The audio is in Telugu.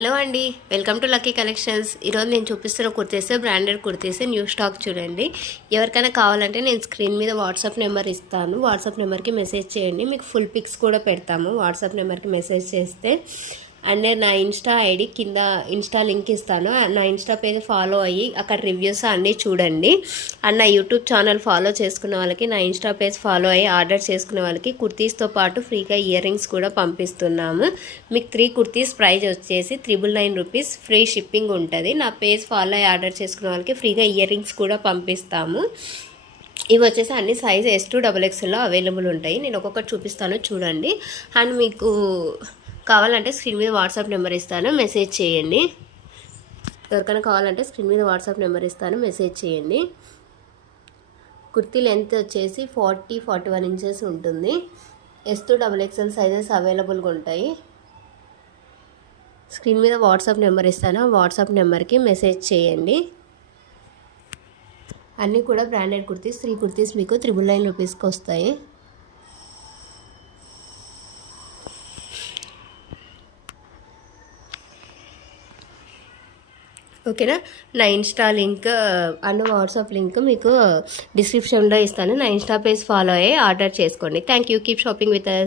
హలో అండి, వెల్కమ్ టు లక్కీ కలెక్షన్స్. ఈరోజు నేను చూపిస్తున్న kurtis branded kurtis new stock చూడండి. ఎవరికైనా కావాలంటే నేను స్క్రీన్ మీద వాట్సాప్ నెంబర్ ఇస్తాను. వాట్సాప్ నెంబర్కి మెసేజ్ చేయండి. మీకు ఫుల్ పిక్స్ కూడా పెడతాము వాట్సాప్ నెంబర్కి మెసేజ్ చేస్తే. అండ్ నా ఇన్స్టా ఐడి కింద ఇన్స్టా లింక్ ఇస్తాను. నా ఇన్స్టా పేజ్ ఫాలో అయ్యి అక్కడ రివ్యూస్ అన్నీ చూడండి. అండ్ నా యూట్యూబ్ ఛానల్ ఫాలో చేసుకున్న వాళ్ళకి, నా ఇన్స్టా పేజ్ ఫాలో అయ్యి ఆర్డర్ చేసుకునే వాళ్ళకి కుర్తీస్తో పాటు ఫ్రీగా ఇయర్ రింగ్స్ కూడా పంపిస్తున్నాము. మీకు 3 కుర్తీస్ ప్రైస్ వచ్చేసి 999 రూపీస్, ఫ్రీ షిప్పింగ్ ఉంటుంది. నా పేజ్ ఫాలో అయ్యి ఆర్డర్ చేసుకునే వాళ్ళకి ఫ్రీగా ఇయర్ రింగ్స్ కూడా పంపిస్తాము. ఇవి వచ్చేసి అన్ని సైజ్ S2XXలో అవైలబుల్ ఉంటాయి. నేను ఒక్కొక్కటి చూపిస్తాను చూడండి. అండ్ మీకు కావాలంటే స్క్రీన్ మీద వాట్సాప్ నెంబర్ ఇస్తాను, మెసేజ్ చేయండి. ఎవరికైనా కావాలంటే స్క్రీన్ మీద వాట్సాప్ నెంబర్ ఇస్తాను, మెసేజ్ చేయండి. కుర్తీ లెంత్ వచ్చేసి 40-41 ఇంచెస్ ఉంటుంది. S2XXL సైజెస్ అవైలబుల్గా ఉంటాయి. స్క్రీన్ మీద వాట్సాప్ నెంబర్ ఇస్తాను, వాట్సాప్ నెంబర్కి మెసేజ్ చేయండి. అన్నీ కూడా బ్రాండెడ్ కుర్తీస్. 3 కుర్తీస్ మీకు 999 రూపీస్కి వస్తాయి. ఓకేనా. నా insta link and WhatsApp link మీకు డిస్క్రిప్షన్లో ఇస్తాను. నా ఇన్స్టా పేజ్ ఫాలో అయ్యి ఆర్డర్ చేసుకోండి. Thank you. Keep shopping with us.